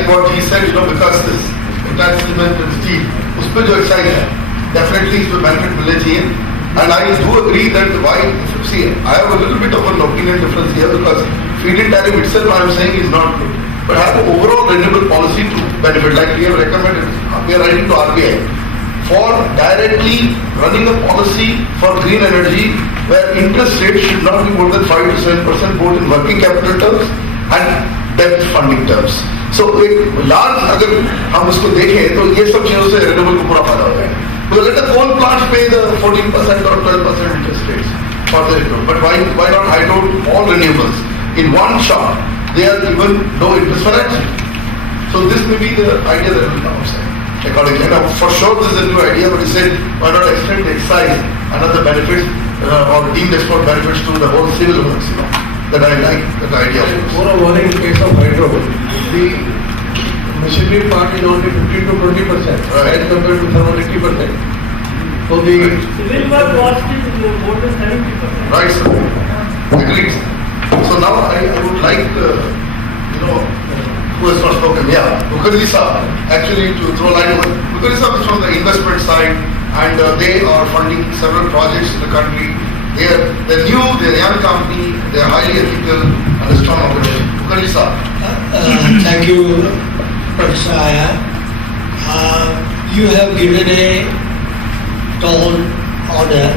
like what he said, because this cement and steel, उसमें जो excise है, definitely इसमें benefit मिलने चाहिए. And I do agree that why, see, I have a little bit of an opinion difference here because feed-in tariff itself I am saying is not good. But I have an overall renewable policy to benefit, like we have recommended, we are writing to RBI for directly running a policy for green energy where interest rates should not be more than 5 to 7% both in working capital terms and debt funding terms. So एक large अगर हम उसको देखें तो ये सब चीजों से renewable को पूरा फायदा होगा. So let the coal plants pay the 14% or 12% interest rates for the renewable. But why not hydro all renewables in one shot? They are given no interest financing. So this may be the idea that will come outside. Accordingly, now for sure this is a new idea, but he said why not extend the excise and other benefits or deemed export benefits to the whole civil works. That I like that idea. For a warning in case of hydro, the machinery part is only 15 to 20%, right, as compared to thermal 80%. So the civil work cost is more than 70%. Right, sir. Agreed. So now I would like, who has not spoken? Yeah, Mukherjee sir, actually to throw light over. Mukherjee sir is from the investment side, and they are funding several projects in the country. They're new, they're a young company, they're highly ethical and a strong operation. Mukherjee sir. Thank you, Professor Iyer. You have given a tall order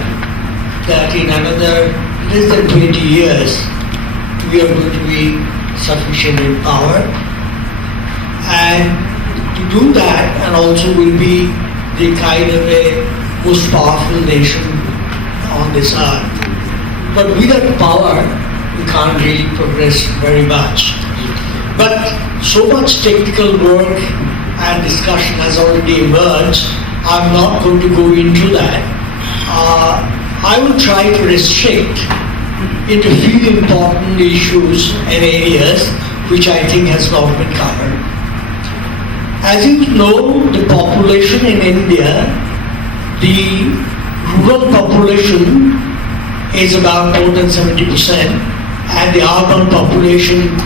that in another less than 20 years we are going to be sufficient in power, and to do that, and also will be the kind of a most powerful nation on this earth. But without power, we can't really progress very much. But so much technical work and discussion has already emerged. I'm not going to go into that. I will try to restrict into a few important issues and areas which I think has not been covered. As you know, the population in India, the rural population is about more than 70%, and the urban population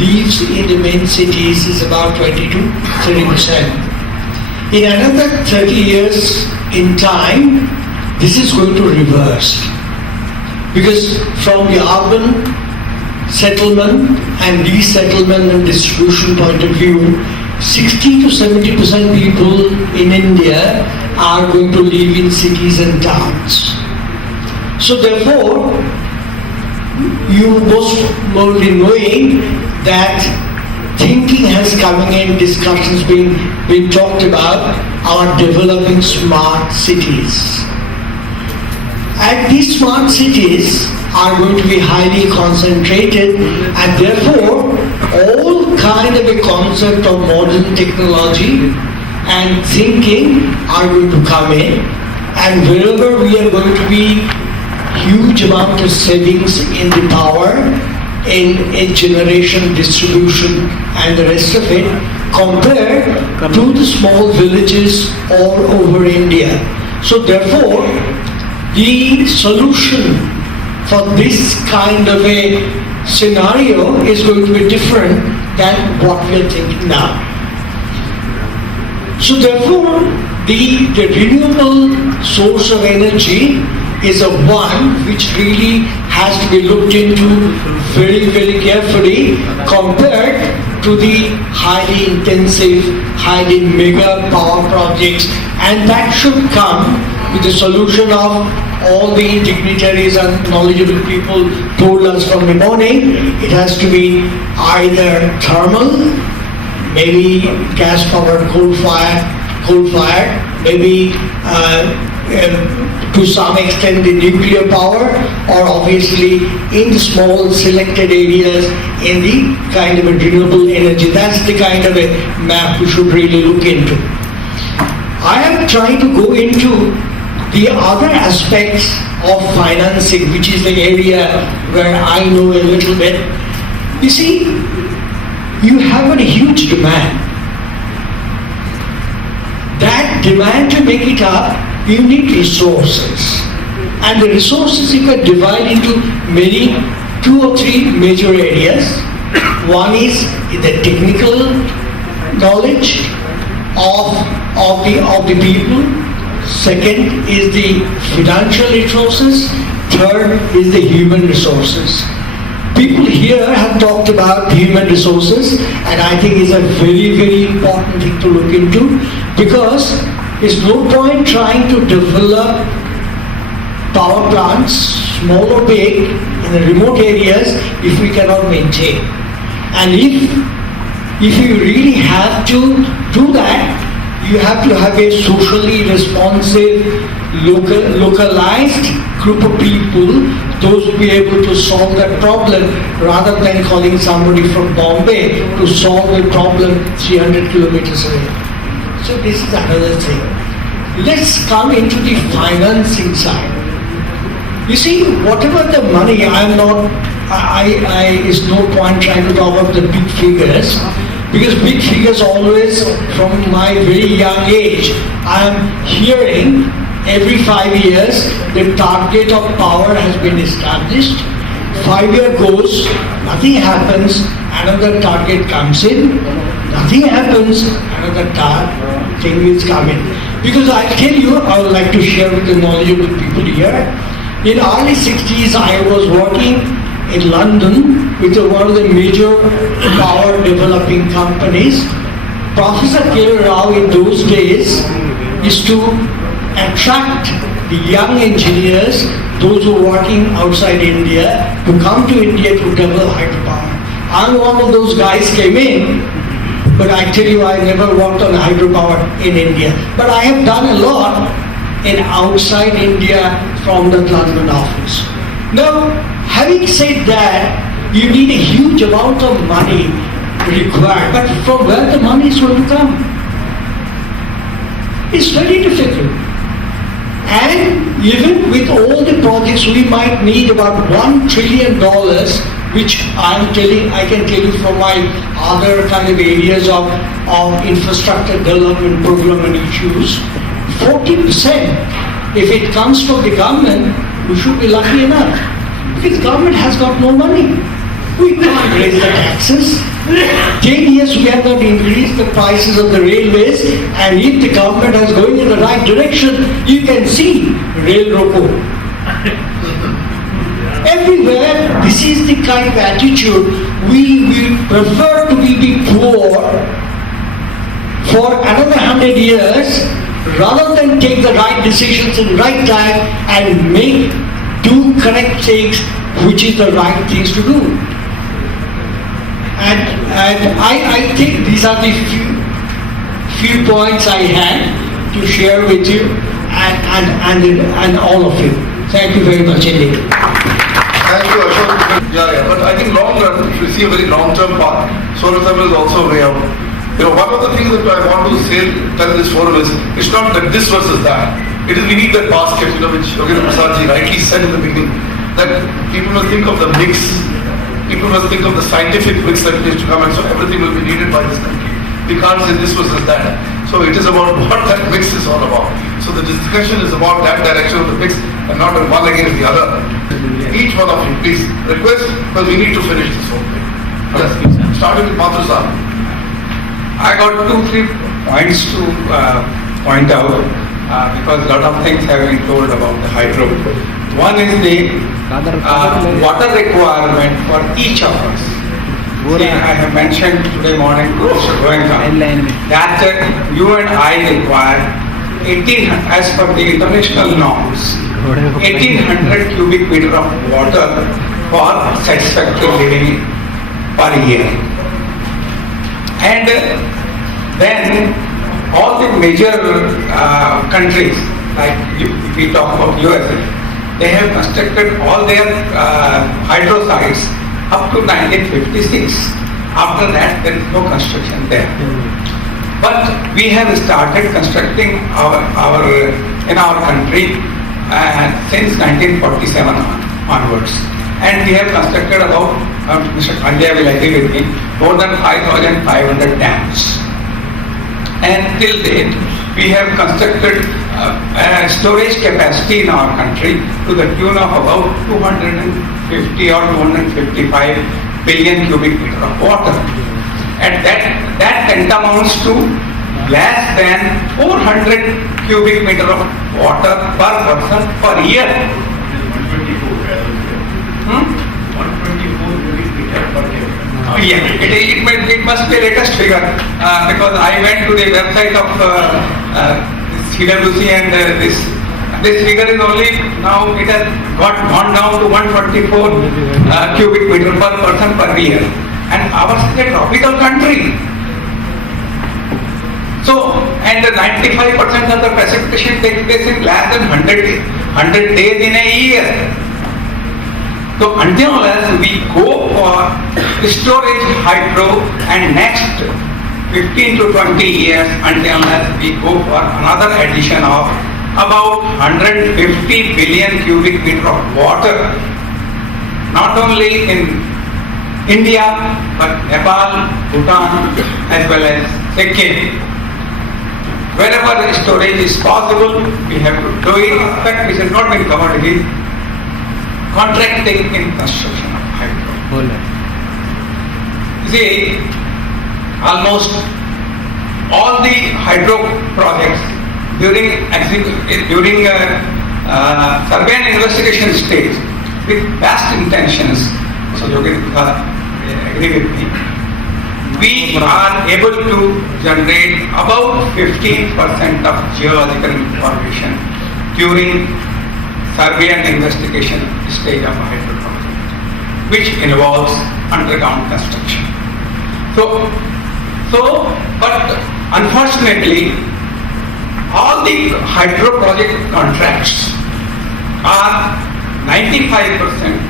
lives in the main cities is about 20 to 30%. In another 30 years in time, this is going to reverse. Because from the urban settlement and resettlement and distribution point of view, 60 to 70% people in India are going to live in cities and towns. So therefore, you must be knowing that thinking has coming in, discussions being talked about our developing smart cities. And these smart cities are going to be highly concentrated, and therefore all kind of a concept of modern technology and thinking are going to come in, and wherever we are going to be huge amount of savings in the power, in generation, distribution and the rest of it, compared to the small villages all over India. So therefore, the solution for this kind of a scenario is going to be different than what we are thinking now. So therefore, the renewable source of energy is a one which really has to be looked into very, very carefully compared to the highly intensive, highly mega power projects, and that should come with the solution of all the dignitaries and knowledgeable people told us from the morning. It has to be either thermal, maybe gas-powered coal-fired, maybe to some extent the nuclear power, or obviously in the small selected areas in the kind of a renewable energy. That's the kind of a map we should really look into. I am trying to go into the other aspects of financing, which is the area where I know a little bit. You see, you have a huge demand. That demand, to make it up, you need resources. And the resources you can divide into two or three major areas. One is the technical knowledge of the people. Second is the financial resources. Third is the human resources. People here have talked about human resources, and I think it's a very, very important thing to look into, because it's no point trying to develop power plants, small or big, in the remote areas if we cannot maintain. And if you really have to do that, you have to have a socially responsive, localized group of people, those who be able to solve that problem, rather than calling somebody from Bombay to solve the problem 300 kilometers away. So this is another thing. Let's come into the financing side. You see, whatever the money, is no point trying to talk about the big figures, because big figures always, from my very young age, I am hearing every 5 years the target of power has been established. 5 years goes, nothing happens, another target comes in, nothing happens, another thing is coming. Because I tell you, I would like to share with the knowledgeable people here. In early 60s, I was working in London with one of the major power developing companies. Professor K. Rao in those days is to attract the young engineers, those who are working outside India, to come to India to develop hydropower. I'm one of those guys came in, but I tell you, I never worked on hydropower in India. But I have done a lot in outside India from the London office. Now, having said that, you need a huge amount of money required, but from where the money is going to come? It's very difficult. And even with all the projects, we might need about $1 trillion, which I can tell you from my other kind of areas of infrastructure development program and issues. 40%, if it comes from the government, we should be lucky enough. Because government has got no money. We can't raise the taxes. 10 years we have not increased the prices of the railways, and if the government is going in the right direction, you can see rail roco. Everywhere, this is the kind of attitude. We prefer to be the poor for another 100 years, rather than take the right decisions in the right time and do correct things, which is the right things to do. And I think these are the few points I had to share with you and all of you. Thank you very much indeed. Thank you, Ashok. Yeah, but I think long run, if you see a very long-term path, solar thermal is also way out. One of the things that I want to tell this forum is, it's not that this versus that. It is we need that basket, which Yogendra Prasadji rightly said in the beginning, that people must think of the mix. People must think of the scientific mix that needs to come, and so everything will be needed by this country. We can't say this versus that. So it is about what that mix is all about. So the discussion is about that direction of the mix and not one against the other. Each one of you, please request, because we need to finish this whole thing. Yes, starting with Mathur Sahib. I got 2-3 points to point out because a lot of things have been told about the hydro. One is the water requirement for each of us. See, I have mentioned today morning to Mr. Goenka that you and I require as per the international norms, 1800 cubic meter of water for satisfactory living per year. And then all the major countries, like we talk about USA, they have constructed all their hydro sites up to 1956. After that, there is no construction there. But we have started constructing in our country since 1947 onwards. And we have constructed about, Mr. Pandya will agree with me, more than 5,500 dams. And till date, we have constructed storage capacity in our country to the tune of about 250 or 255 billion cubic meter of water. And that tantamounts to less than 400 cubic meter of water per person per year. 124 cubic meter per day. Yeah, it must be a latest figure because I went to the website of CWC and this figure is only now it has gone down to 124 cubic meter per person per year, and ours is a tropical country. So, and 95% of the precipitation takes place in less than 100 days in a year. So until unless we go for storage hydro and next 15 to 20 years, until unless we go for another addition of about 150 billion cubic meter of water, not only in India but Nepal, Bhutan as well as Sikkim. Wherever the storage is possible, we have to do it. In fact, which has not been covered in contracting in construction of hydro. You see, almost all the hydro projects during survey and investigation stage with best intentions, so you can agree with me, we are able to generate about 15% of geological information during survey and investigation stage of a hydro project, which involves underground construction. But unfortunately, all the hydro project contracts are 95%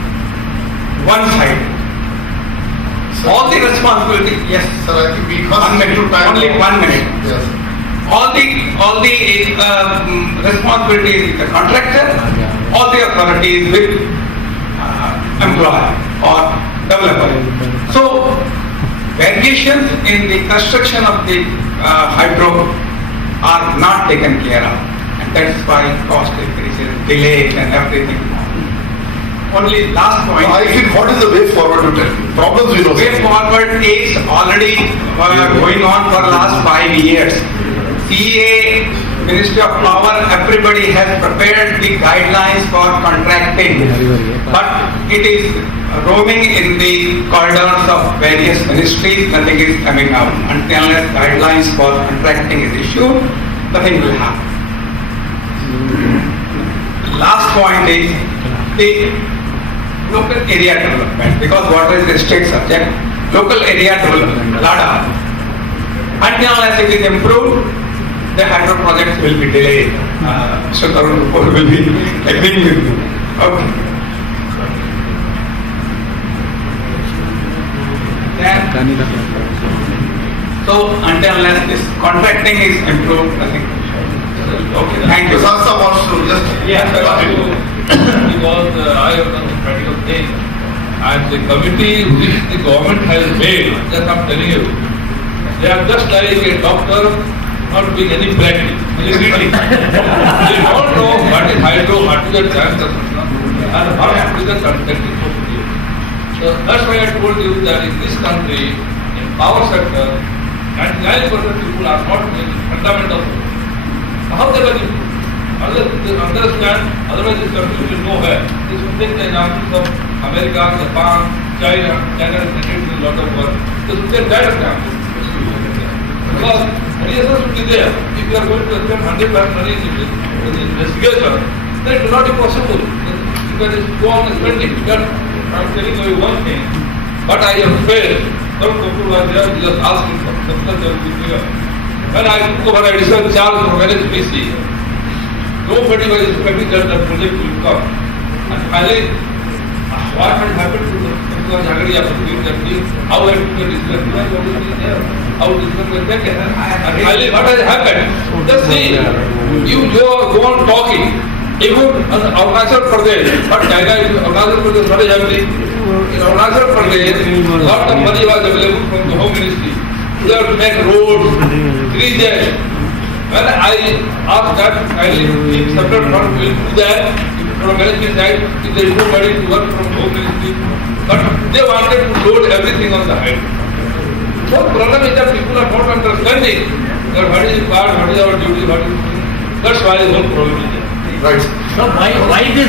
one-sided. All the responsibility, yes. Sir, I think we must 1 minute, only 1 minute. Yes. All the responsibility is with the contractor, all the authority is with employer or developer. So variations in the construction of the hydro are not taken care of, and that's why cost increases, delays and everything. Only last point. I think what is the way forward to tell? Problems we know. Way forward is already going on for last 5 years. CA, Ministry of Power, everybody has prepared the guidelines for contracting, but it is roaming in the corridors of various ministries. Nothing is coming out. Until guidelines for contracting is issued, nothing will happen. Last point is the local area development, because water is a state subject. Local area development, LADA. Until unless it is improved, the hydro projects will be delayed. Mr. Tarun Kapoor will be agreeing with me. Okay. Then, so until unless this contracting is improved, I think. Okay, thank you. Sasa wants to just... Yes, because I have done the practical thing, and the committee which the government has made, that I'm telling you, they are just like a doctor not doing any practice, any reading. They don't know what is hydro, what is the cancer, and what is the contracting. So that's why I told you that in this country, in power sector, 99% people are not doing fundamental work. How they will improve? They understand, otherwise this country will go nowhere. This will take the examples of America, Japan, China. China is doing a lot of work. This will take that example. Because reasons will be there. If you are going to spend 100 lakh money in investigation, then it will not be possible. You can just go on spending. I'm telling you one thing, but I have failed. Some people are there, just asking for something they will be clear. When I took over additional charge from NHPC, nobody was expecting that the project will come. And finally, what had happened to the Jagadiya between that team, how I took the decision, how decision was taken. And finally, what has happened? Just see, you go on talking, even Arunachal Pradesh, but China is Arunachal Pradesh not happening. In Arunachal Pradesh, a lot of money was available from the Home Ministry. They have to make roads, bridges. When I asked that, I keep separate fund will do that from management side if there is no money to work from Home Ministry. But they wanted to load everything on the hydro. The whole problem is that people are not understanding that what is part, what is our duty, what is. That's why the whole problem is there. Right. So why this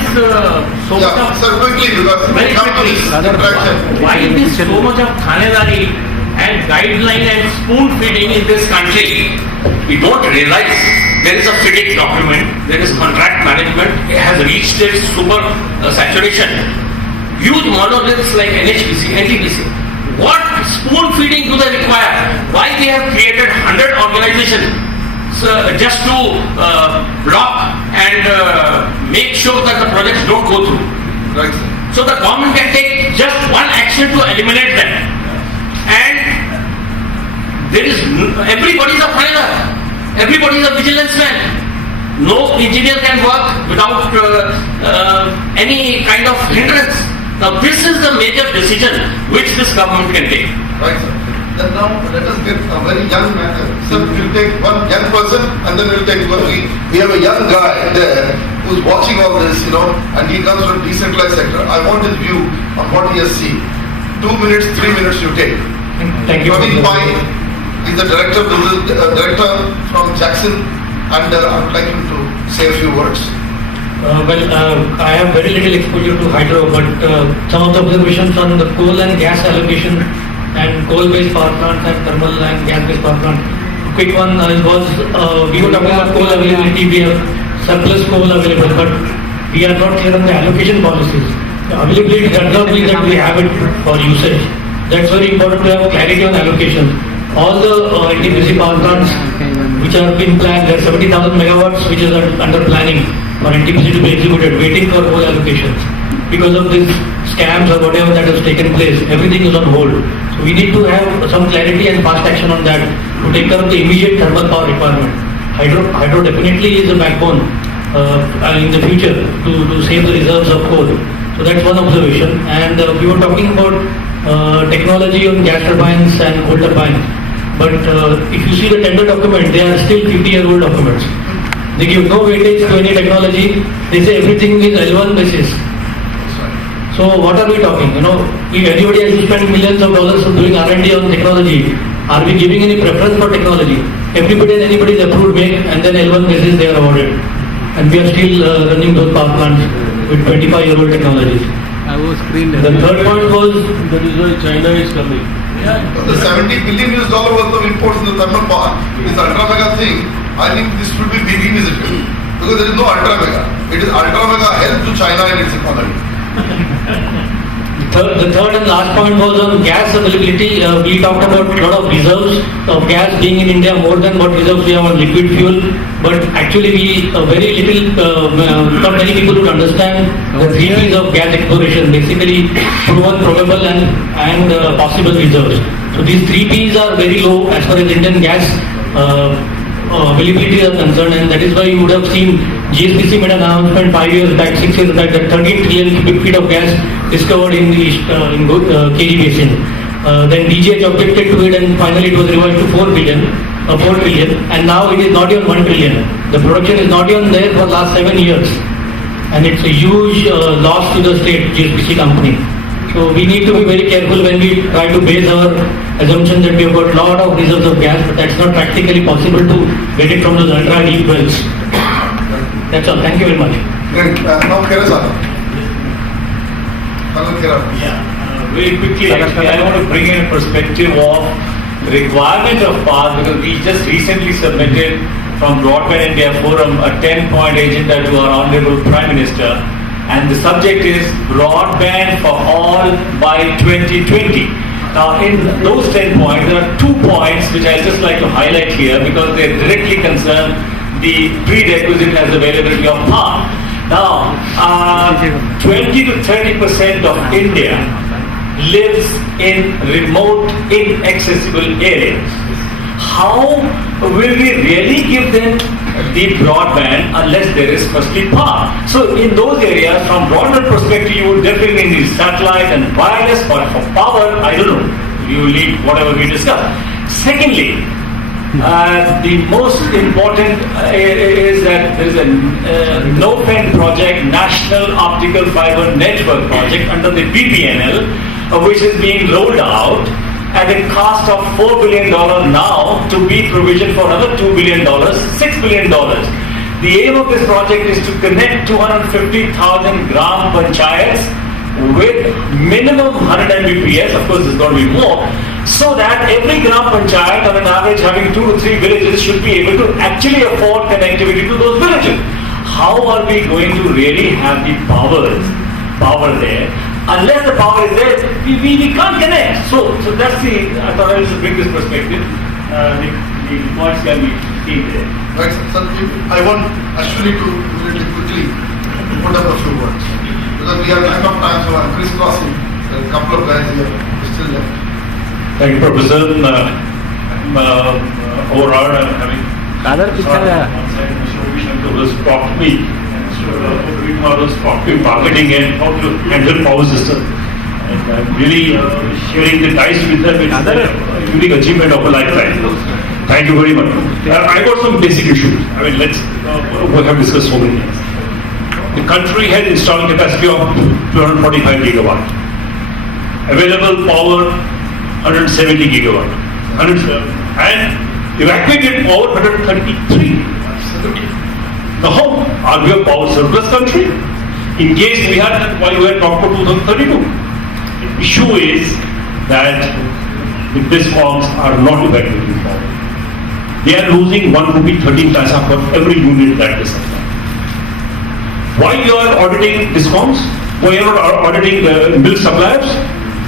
so much Yeah, of sir, quickly, because Very we come to quickly. this interaction. why this so much of thanedari and guideline and spoon feeding in this country? We don't realize there is a FIDIC document, there is contract management, it has reached its super saturation. Huge monoliths like NHPC, NTPC. What spoon feeding do they require? Why they have created 100 organizations just to block and make sure that the projects don't go through? Right, sir. So the government can take just one action to eliminate them. And there is everybody is a planner, everybody is a vigilance man. No engineer can work without any kind of hindrance. Now this is the major decision which this government can take. Right, sir. Then now let us get a very young man. Sir, we'll take one young person and then we'll take one. We have a young guy there who's watching all this, and he comes from decentralized sector. I want his view on what he has seen. 2 minutes, 3 minutes you take. Thank you. Praveen Pai is the director from Jackson, and I would like him to say a few words. I have very little exposure to hydro, but some of the observations on the coal and gas allocation and coal-based power plants and thermal and gas-based power plants. Quick one was, we were talking about coal availability, we have surplus coal available, but we are not clear on the allocation policies. The availability does not mean that we have it for usage. That's very important to have clarity on allocation. All the NTPC power plants which are being planned, there are 70,000 megawatts which is under planning for NTPC to be executed, waiting for whole allocations. Because of these scams or whatever that has taken place, everything is on hold. So we need to have some clarity and fast action on that to take care of the immediate thermal power requirement. Hydro definitely is a backbone in the future to save the reserves of coal. So that's one observation. And we were talking about technology on gas turbines and coal turbines. But if you see the tender document, they are still 50-year-old documents. They give no weightage to any technology. They say everything is L1 basis. So what are we talking? If anybody has to spend millions of dollars doing R&D on technology, are we giving any preference for technology? Everybody and anybody is approved make, and then L1 basis they are awarded. And we are still running those power plants with 25-year-old technologies. The third point was That is why China is coming. The $70 billion worth of imports in the thermal power, this ultra mega thing, I think this should be revisited. Because there is no ultra mega. It is ultra mega help to China and its economy. The third and last point was on gas availability. We talked about a lot of reserves of gas being in India, more than what reserves we have on liquid fuel. But actually not many people would understand the 3 P's of gas exploration, basically proven, probable and possible reserves. So these 3 P's are very low as far as Indian gas availability is concerned, and that is why you would have seen GSPC made an announcement 5 years back, 6 years back, that 13 trillion cubic feet of gas discovered in the KG basin. Then DGH objected to it, and finally it was revised to 4 trillion, and now it is not even 1 trillion. The production is not even there for the last 7 years, and it's a huge loss to the state GSPC company. So we need to be very careful when we try to base our assumption that we have got a lot of reserves of gas, but that's not practically possible to get it from those ultra deep wells. That's all. Thank you very much. Great. Now, Kerala. Very quickly, actually, I want to bring in a perspective of requirement of power, because we just recently submitted from Broadband India Forum a 10-point agenda to our Honorable Prime Minister, and the subject is broadband for all by 2020. Now, in those 10 points, there are 2 points which I just like to highlight here because they directly concern the prerequisite as availability of power. Now, 20 to 30% of India lives in remote, inaccessible areas. How will we really give them the broadband unless there is firstly power? So in those areas, from broadband perspective, you would definitely need satellite and wireless, but for power, I don't know. You will need whatever we discussed. Secondly, the most important is that there is a NOFEN project, National Optical Fiber Network project under the BPNL, which is being rolled out. at a cost of $4 billion now to be provisioned for another $2 billion, $6 billion. The aim of this project is to connect 250,000 gram panchayats with minimum 100 Mbps, of course it's going to be more, so that every gram panchayat on an average having 2 to 3 villages should be able to actually afford connectivity to those villages. How are we going to really have the power there? Unless the power is there, we can't connect. So that's I thought I would bring this perspective. The points can be seen there. Right, sir. I want Ashwini to really quickly put up a few words. Because we have lack of time, so I'm crisscrossing. There are a couple of guys here who still left. Thank you, Professor. Overall, I'm having one side, Mr. Vishankar was taught me, marketing and how to handle power system. And I'm really sharing the dice with them. It's a unique achievement of a lifetime. Thank you very much. I got some basic issues. I mean, we have discussed so many things. The country has installed capacity of 245 gigawatt. Available power 170 gigawatt. And evacuated power 133. Now, are we a power surplus country? In case we had that while we are talking about 2032. The issue is that the DISCOMs are not evacuating power. They are losing 1 rupee 13 paisa for every unit that they supply. Why you are auditing DISCOMs? Why you are auditing milk suppliers?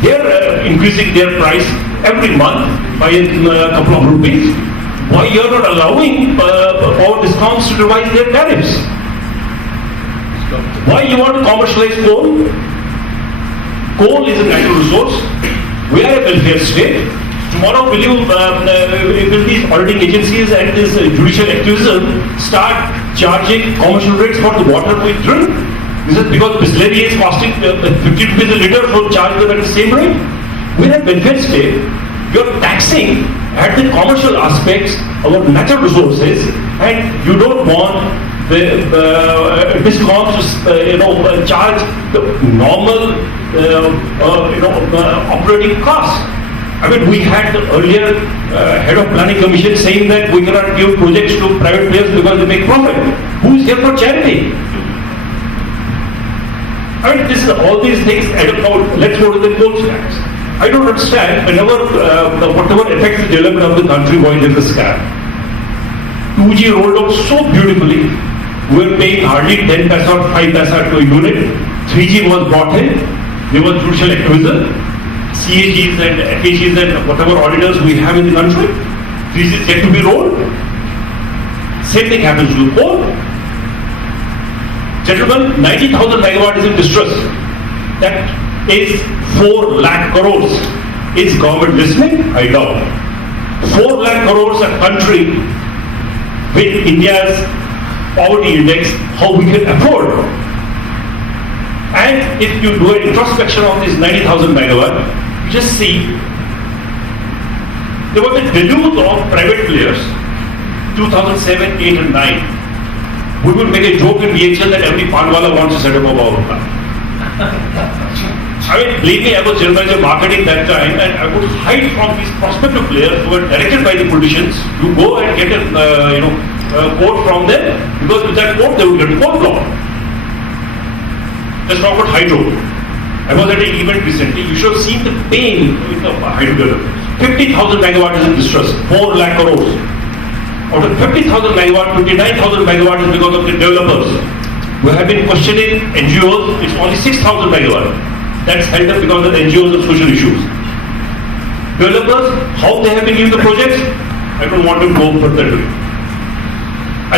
They are increasing their price every month by a couple of rupees. Why you are not allowing power DISCOMs to revise their tariffs? Why you want to commercialize coal? Coal is a natural resource. We are a welfare state. Tomorrow will these auditing agencies and this judicial activism start charging commercial rates for the water we drink? This is because Bisleri is costing 50 rupees a liter, so charge them at the same rate. We are a welfare state. You are taxing at the commercial aspects of our natural resources, and you don't want the DISCOMs to charge the normal operating costs. I mean, we had the earlier head of planning commission saying that we cannot give projects to private players because they make profit. Who is here for charity? I mean, all these things add up. Let's go to the coal stacks. I don't understand whenever whatever affects the development of the country, why there is a scam. 2G rolled out so beautifully. We were paying hardly 10 paisa or 5 paisa to a unit. 3G was brought in. There was judicial activism. CAGs and FAGs and whatever auditors we have in the country. 3G is yet to be rolled. Same thing happens to coal. Gentlemen, 90,000 megawatt is in distress. That is 4 lakh crores. Is government listening? I doubt. 4 lakh crores a country with India's poverty index, how we can afford. And if you do an introspection of this 90,000 megawatt, you just see there was a deluge of private players, 2007, 8 and 9. We would make a joke in BHL that every panwala wants to set up a power plant. I mean, believe me, I was general manager marketing that time, and I would hide from these prospective players who were directed by the politicians. You go and get a quote from them, because with that quote they would get a quote block. Let's talk about hydro. I was at an event recently. You should have seen the pain with the hydro developers. 50,000 megawatt is in distress. 4 lakh crores. Out of 50,000 megawatt, 59,000 megawatt is because of the developers. We have been questioning NGOs. It's only 6,000 megawatt. That's held up because of the NGOs and social issues. Developers, how they have been given the projects, I don't want to go further to it.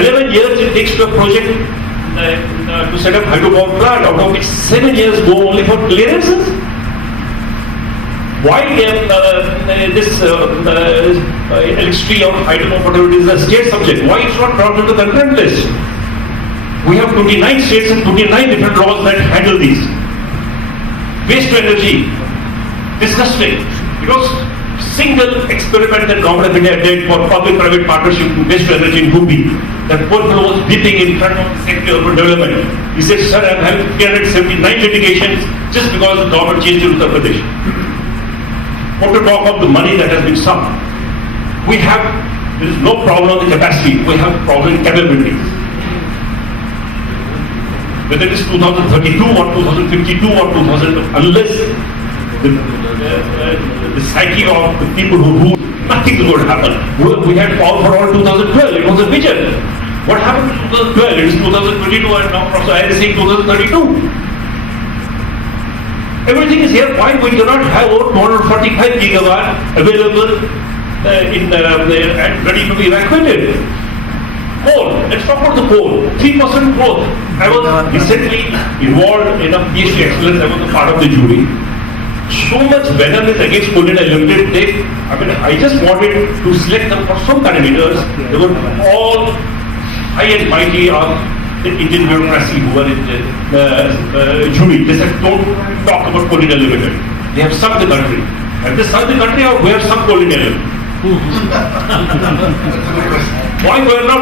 11 years it takes to a project to set up hydropower plant, out of which 7 years go only for clearances. Why this electricity or hydropower, whatever it is, a state subject? Why it's not brought into the concurrent list? We have 29 states and 29 different laws that handle these. Waste to energy, disgusting. Because single experiment that Government of India did for public-private partnership in waste to energy in Gubi, that poor fellow was weeping in front of the Secretary of Urban Development. He said, sir, I'm having 379 litigations just because the government changed to Uttar Pradesh. What to talk of the money that has been sunk? There is no problem on the capacity, we have problem in capabilities. Whether it is 2032 or 2052 or 2000, unless the psyche of the people who rule, nothing is going to happen. We had all for all 2012, it was a vision. What happened in 2012? It is 2022 and now Professor Iyer is saying 2032. Everything is here. Why we cannot have over 245 gigawatt available and ready to be evacuated? Coal. Let's talk about the coal. 3% growth. I was recently involved in a PhD excellence. I was a part of the jury. So much venom is against Coal India Limited. I just wanted to select them for some parameters. They were all high and mighty of the Indian bureaucracy who were in the jury. They said, don't talk about Coal India Limited. They have sunk the country. Have they sunk the country or we have sunk Coal India Limited? Why we are not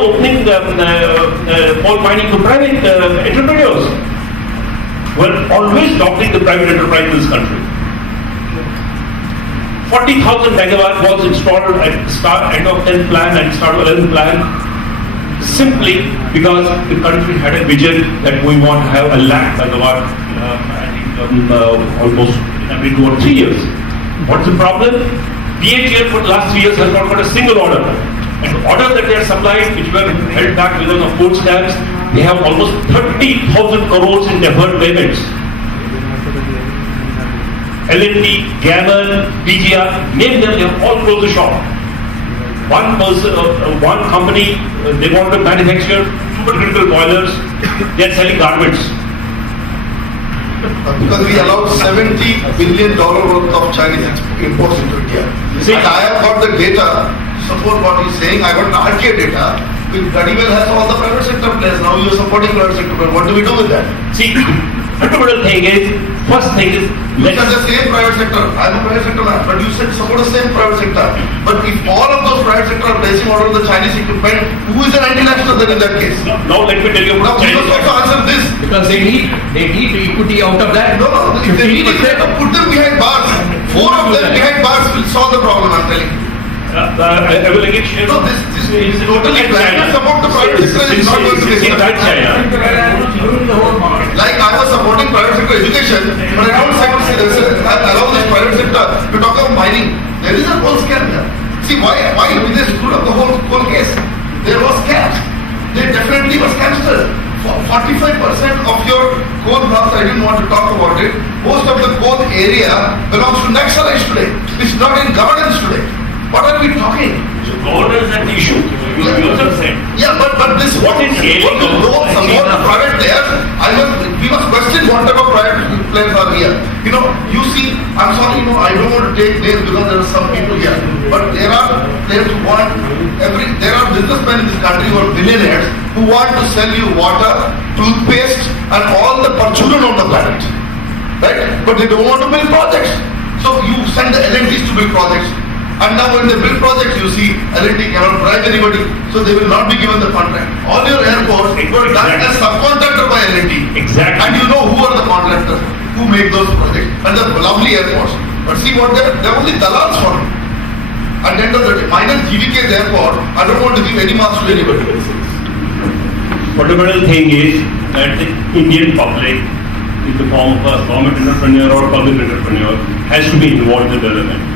opening coal mining to private entrepreneurs? We are always adopting the private enterprise in this country. 40,000 megawatt was installed at the end of 10th plan and start of 11th plan, simply because the country had a vision that we want to have 1 lakh megawatt almost every 2 or 3 years. What's the problem? PHL for the last 3 years has not got a single order. And the orders that they are supplied, which were held back because of food stamps, they have almost 30,000 crores in deferred payments. L&T, Gammon, BGR, name them, they have all closed the shop. One company, they want to manufacture supercritical boilers, they are selling garments. Because we allowed $70 billion worth of Chinese imports into India. And I have got the data to support what he's saying. I got the RTA data. Renewable has all the private sector players. Now you are supporting private sector players. What do we do with that? See, fundamental thing is, first thing is, you said the same private sector. I'm a private sector man, but you said support the same private sector. But if all of those private sector are placing order on the Chinese equipment, who is an anti-national then in that case? Now let me tell you about Chinese. Now you must also answer this. Because they need equity out of that. No, if they need it, put them behind bars. 4 of them behind bars will solve the problem, I'm telling you. I will again share. No, this is totally blind support the private sector is not going to be like I was supporting private sector education, but I don't allow this private sector to talk about mining. There is a coal scam here. See, why did they screw up the whole coal case? There was scams. They definitely were scamsters. 45% of your coal blocks, I didn't want to talk about it, most of the coal area belongs to Naxalites today. It's not in governance today. What are we talking? Governance is an issue. You yourself said. Yeah, but this what is what the role support the private players? We must question what type of private players are here. You see, I'm sorry, I don't want to take names because there are some people here, but there are players who want there are businessmen in this country who are billionaires who want to sell you water, toothpaste, and all the perchudon on the planet, right? But they don't want to build projects, so you send the L&Ts to build projects. And now when they build projects, you see L&T cannot bribe anybody, so they will not be given the contract. All your airports were done as subcontractor by L&T. Exactly. And you know who are the contractors who make those projects. And the lovely airports. But see what they're only dalals for it. At the end of the day, minus GVK's airport, I don't want to give any marks to anybody. Fundamental thing is that the Indian public, in the form of a government entrepreneur or public entrepreneur, has to be involved in development.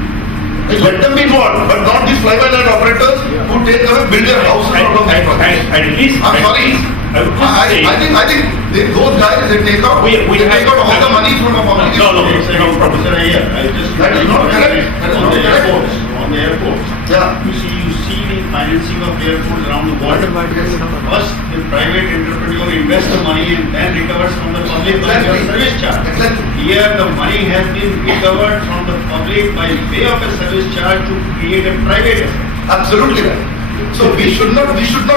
Let them be involved, but not these fly-by-night operators who take away, build their houses out of these projects. At least, I'm sorry. I think those guys, they take out all the money from a public. No, Professor Iyer, that is not correct. That is not correct. On the airports. Yeah. You see the financing of airports around the world. First, the private entrepreneur invests the money and then recovers from the public by your service charge. Exactly. Here, the money has been recovered from the public by way of a service charge to create a private asset. Absolutely right. So we should not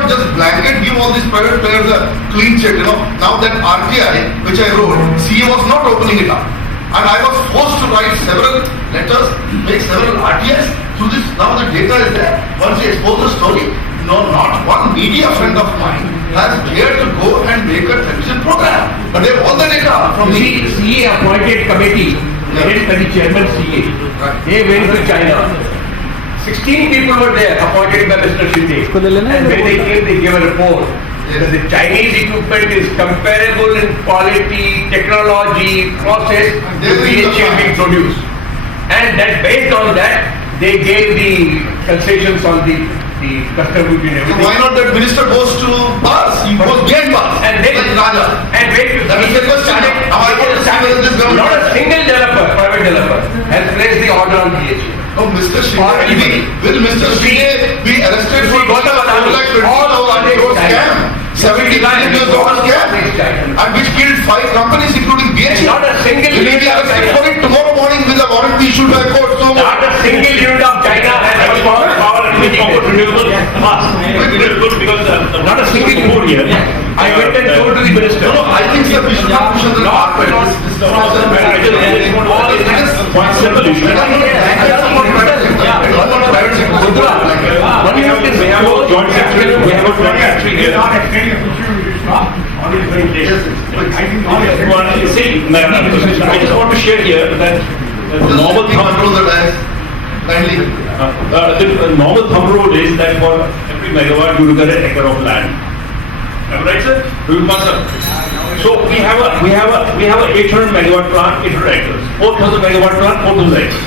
just blanket give all these private players a clean check. Now that RTI, which I wrote, CA was not opening it up. And I was forced to write several letters, make several RTIs through this. Now the data is there. Once you expose the story, not one media friend of mine has dared to go and make a television program. But they have all the data from me. CA appointed committee, led by the chairman CA. They went to China. 16 people were there appointed by Mr. Shinde. And when they came, they gave a report. That the Chinese equipment is comparable in quality, technology, process to BHA being produced. And that based on that, they gave the concessions on the custom duty and So everything. why not that minister goes to bars? He goes behind bars. And then like Raja. And wait, That is the question. Now I want to see whether this government. not a single developer, private developer, has placed the order on BHA. No, Mr. Or Shinde, anybody. will Mr. Shinde be arrested for See, Gautam Adani, all crore projects scam? $70 billion scam? And which killed 5 companies including BHA? And not a single Will he unit be of arrested China. for it tomorrow morning with a warrant be issued by a court? So Not a single unit of China has ever gone power and which Talk about renewable fast. It is good because Not a single report here. I went and told to the minister. no, I think sir, we should not push on the carpet. I just want all one simple issue. We have a joint secretary. We have a joint secretary here. See, I just want to share here that the normal Control the dice. Kindly. the normal thumb rule is that for every megawatt you look at an acre of land. Am I right, sir? So we have a 800 megawatt plant, 800 acres. 4,000 megawatt plant, 4,000 acres.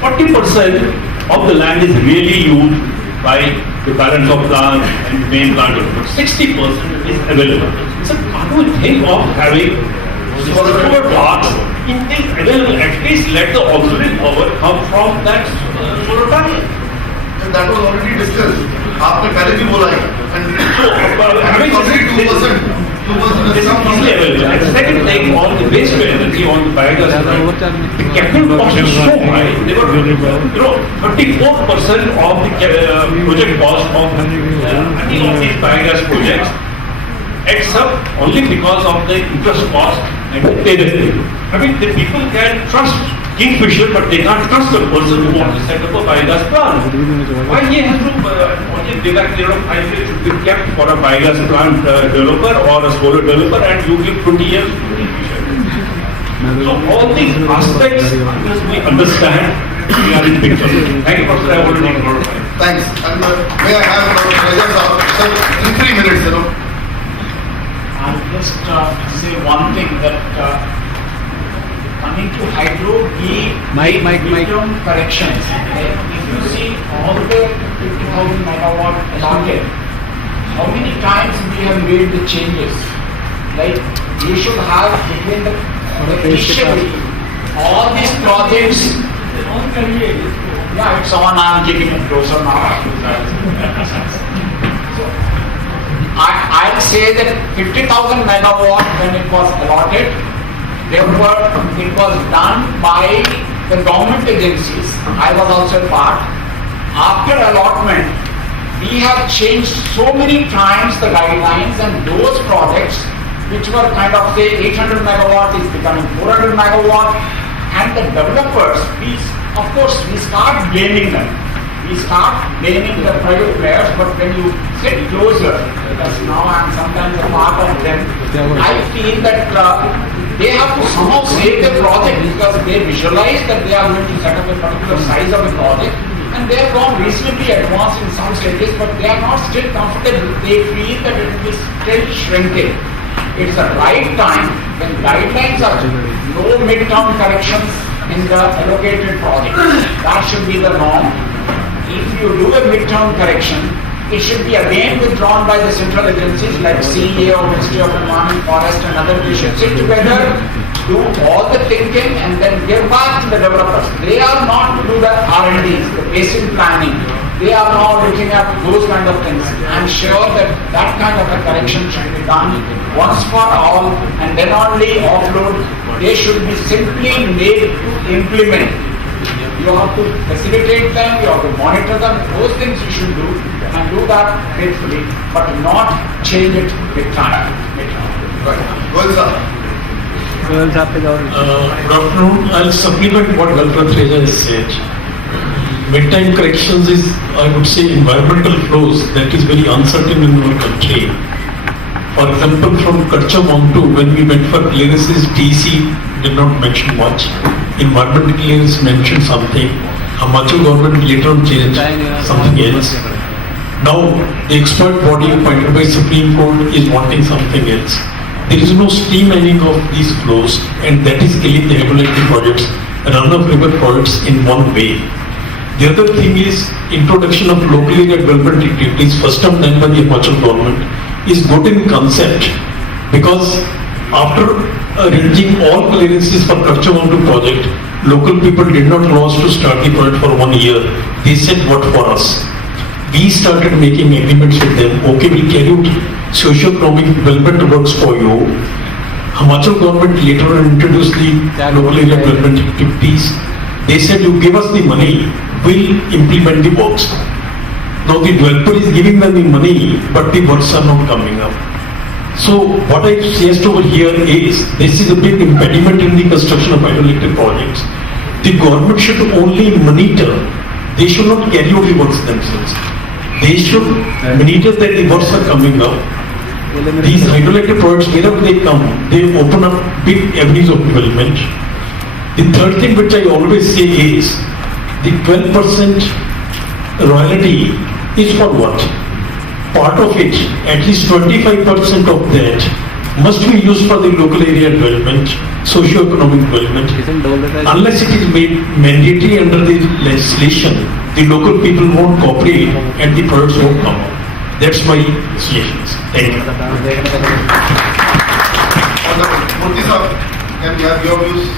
40% of the land is really used by the balance of plant and main plant. But 60% is available. So can't we think of having solar parks in this available? At least let the auxiliary power come from that solar panel. And that was already discussed. आपने पहले भी बोला है. And having already 2%. 2% This is is some easily available. And second thing, on the waste to energy, on the biogas, the capital cost is so high. They were, 34% of the project cost of any of these biogas projects adds up only because of the interest cost and the payment. I mean, the people can trust Kingfisher, but they can't trust the person who wants to set up a biogas plant. Why he has to only give back 0.5 years should be kept for a biogas plant developer or a solar developer, and you give 20 years to Kingfisher. So all these aspects, unless we understand, we are in picture. Thank you, Professor. I already clarified. Thanks. And may I have sir, in 3 minutes, you know. I'll just say one thing that coming to hydro, we midterm corrections. If you see all the 50,000 megawatt allotted, how many times we have made the changes? Like we should have between the initially all these projects. Yeah, it's on. I'm getting it closer now. So, I'll say that 50,000 megawatt when it was allotted, it was done by the government agencies. I was also a part. After allotment, we have changed so many times the guidelines, and those projects which were kind of say 800 megawatt is becoming 400 megawatt, and the developers, of course we start blaming them. We start blaming the private players, but when you sit closer, because now I'm sometimes a part of them, I feel that they have to somehow save the project because they visualize that they are going to set up a particular size of a project, and they have gone reasonably advanced in some stages, but they are not still comfortable. They feel that it is still shrinking. It's the right time when guidelines are no midterm corrections in the allocated project. That should be the norm. If you do a midterm correction, it should be again withdrawn by the central agencies like CEA or Ministry of Environment, Forest and other. They should sit together, do all the thinking and then give back to the developers. They are not to do the R&Ds, the basic planning. They are now looking at those kind of things. I'm sure that that kind of a correction should be done once for all, and then only offload. They should be simply made to implement. You have to facilitate them, you have to monitor them, those things you should do, and do that faithfully, but not change it with time. Well, sir. Good afternoon. I'll supplement what Galprat Reza has said. Midtime corrections is, I would say, environmental flows that is very uncertain in our country. For example, from Kachcha Mongtu, when we went for clearances, DC did not mention much. environmental clearance mentioned something, Himachal government later on changed something else. Now the expert body appointed by Supreme Court is wanting something else. There is no streamlining of these flows, and that is killing the hydroelectric projects, run-of-river projects in one way. The other thing is introduction of local area development activities, first time done by the Himachal government, is good in concept, because after arranging all clearances for Kachchavandu project, local people did not allow us to start the project for 1 year. They said what for us. We started making agreements with them. Okay, we'll carry out socio-economic development works for you. Himachal government later on introduced the local area development activities. They said you give us the money, we'll implement the works. Now the developer is giving them the money, but the works are not coming up. So what I suggest over here is, this is a big impediment in the construction of hydroelectric projects. The government should only monitor. They should not carry out the works themselves. They should monitor that the works are coming up. These hydroelectric projects, wherever they come, they open up big avenues of development. The third thing which I always say is, the 12% royalty is for what? Part of it, at least 25% of that must be used for the local area development, socio-economic development. Unless it is made mandatory under the legislation, the local people won't cooperate and the products won't come out. That's my suggestions. Thank you. Murthy sir, can we have your views?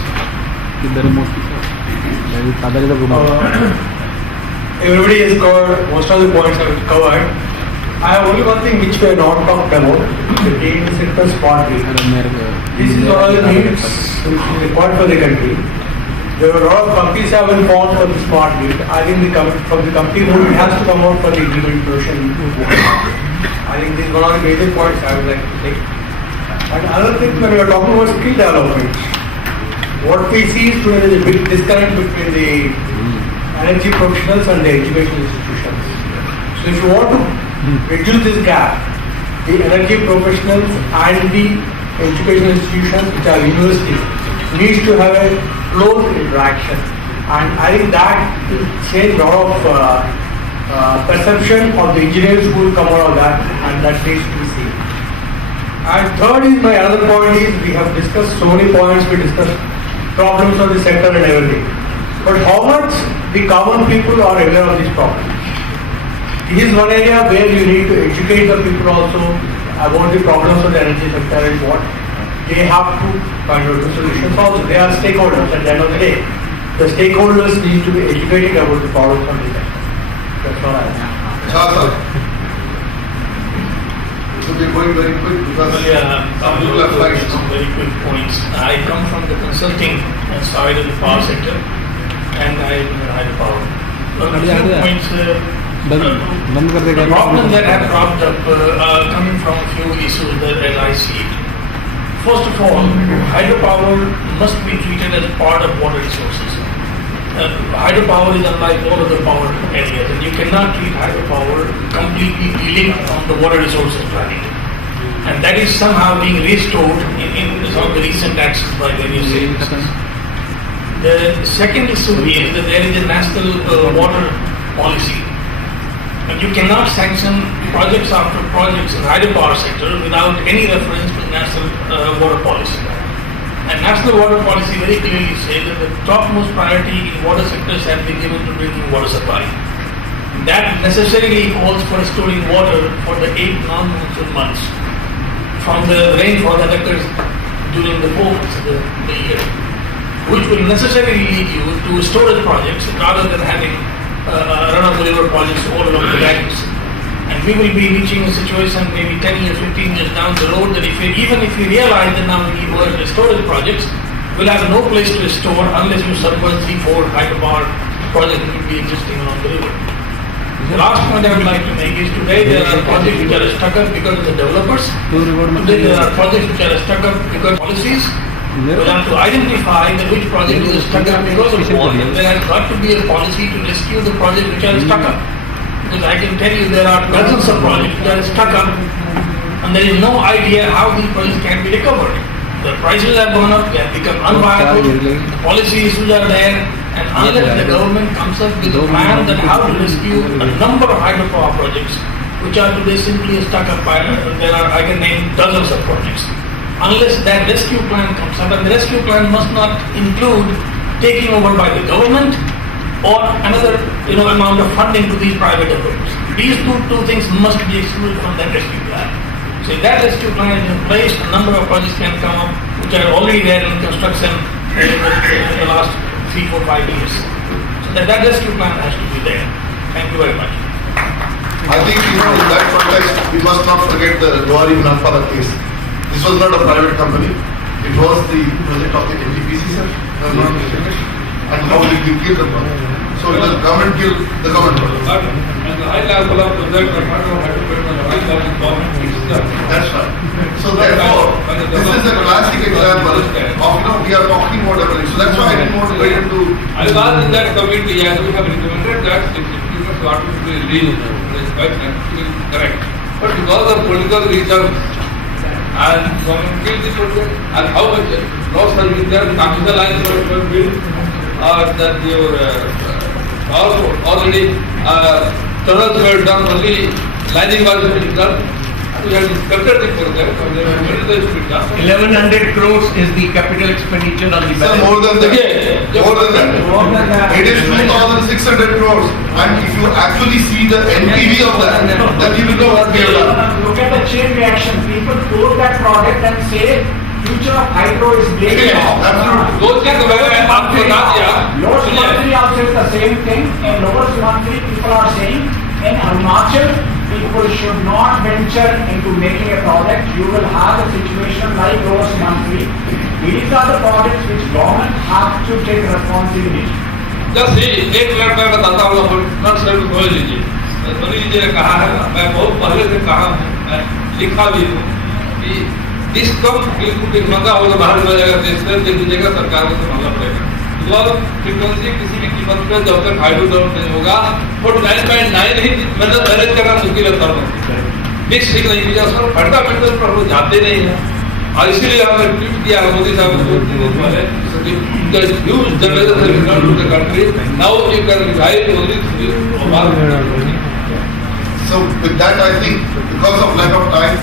Everybody has covered, most of the points are covered. I have only one thing which we have not talked about, the data center smart grid. This is one of the needs which is required for the country. There are a lot of companies have been formed for the smart grid. I think from the company mode it has to come out for the implementation. I think this is one of the major points I would like to take. And another thing, when we are talking about skill development, what we see is today is a big disconnect between the energy professionals and the educational institutions. So if you want to reduce this gap, the energy professionals and the educational institutions, which are universities, needs to have a close interaction. And I think that will change a lot of perception of the engineers who will come out of that, and that needs to be seen. And third is, my other point is, we have discussed so many points, we discussed problems of the sector and everything. But how much the common people are aware of these problems? This is one area where you need to educate the people also about the problems of the energy sector and what they have to find out the solutions also. They are stakeholders at the end of the day. The stakeholders need to be educated about the problems of the sector. That's all I have. So we're going very quick because some people have flights. Some very quick points. I come from the consulting side of the power sector, and I am in hydropower. A few points. The problem that have cropped up coming from a few issues that I see. First of all, hydropower must be treated as part of water resources. Hydropower is unlike all other power areas, and you cannot treat hydropower completely delinked from the water resources planning. And that is somehow being restored in some of the recent actions by various agencies. The second issue is that there is a national water policy. And you cannot sanction projects after projects in the hydropower sector without any reference to national water policy. And national water policy very clearly says that the topmost priority in water sectors have been given to drinking water supply. That necessarily calls for storing water for the 8 non-monsoon months from the rainfall that occurs during the 4 months of the year, which will necessarily lead you to storage projects rather than having run-of-the-river projects all along the banks. And we will be reaching a situation maybe 10 years, 15 years down the road that even if we realize that now we need water storage projects, we'll have no place to store unless you submerge 3-4 hydropower projects that will be existing along the river. The last point I would like to make is today there are projects which are stuck up because of the developers. Today there are projects which are stuck up because of policies. We'll have to identify which project is stuck up because of what. There has got to be a policy to rescue the projects which are stuck up. Because I can tell you there are dozens of projects which are stuck up and there is no idea how these projects can be recovered. The prices have gone up, they have become unviable, the policy issues are there, and unless the government comes up with a plan that how to rescue a number of hydropower projects, which are today simply stuck up by, there are, I can name dozens of projects. Unless that rescue plan comes up, and the rescue plan must not include taking over by the government or another amount of funding to these private developers. These two things must be excluded from that rescue plan. So if that rescue plan is in place, a number of projects can come up which are already there in construction in the last 3, 4, 5 years. So that rescue plan has to be there. Thank you very much. I think, in that context, we must not forget the Dwari Manapara case. This was not a private company. It was the project of the NTPC, sir. And how did we kill the project? So it was government killed the government project. And the high level of project, that's right. So therefore, this is a classic example of, we are talking about everything. So that's why I didn't want to get into... I was asked in that committee, as we have recommended that if you must want to be released, it is quite correct. But because of political reasons, and government killed the project, and how much loss has been there, capital lines were built, or that your already tunnels were done, only lining was being done. We have discovered the project, and they were made the street done. 1100 crores is the capital expenditure on the Sir, balance. more than that. More than that. It is 2,600 crores. And if you actually see the NPV of that, then you will know what we have done. Look at the chain reaction. People quote that product and say, future of hydro is bleak. Absolutely. Those things were after that, yeah. Lower Sumantri also is the same thing. In Lower Sumantri, people are saying, in Arunachal, people should not venture into making a product. You will have a situation like Lower Sumantri. These are the projects which government have to take responsibility. Just see, एक minute में बताता हूँ आपको, not sir समझ लीजिए। सोनी जी ने कहा है, मैं बहुत पहले से कहा हूँ, मैं लिखा भी हूँ कि डिस्कम बिल्कुल एक मंगा होगा बाहर में जाएगा, देश में दे दीजिएगा, सरकार को संभालना पड़ेगा। और फ्रीक्वेंसी किसी भी कीमत पे जब तक हाइड्रो डेवलप नहीं होगा, 49.9 ही मतलब मैनेज करना मुश्किल है सर। मिक्स ठीक नहीं किया सर, फंडामेंटल पर वो जाते नहीं हैं। और इसीलिए हमने ट्वीट किया मोदी साहब को 2 दिन पहले, the huge generation has returned to the country. Now you can revive only through the. So with that, I think because of lack of time,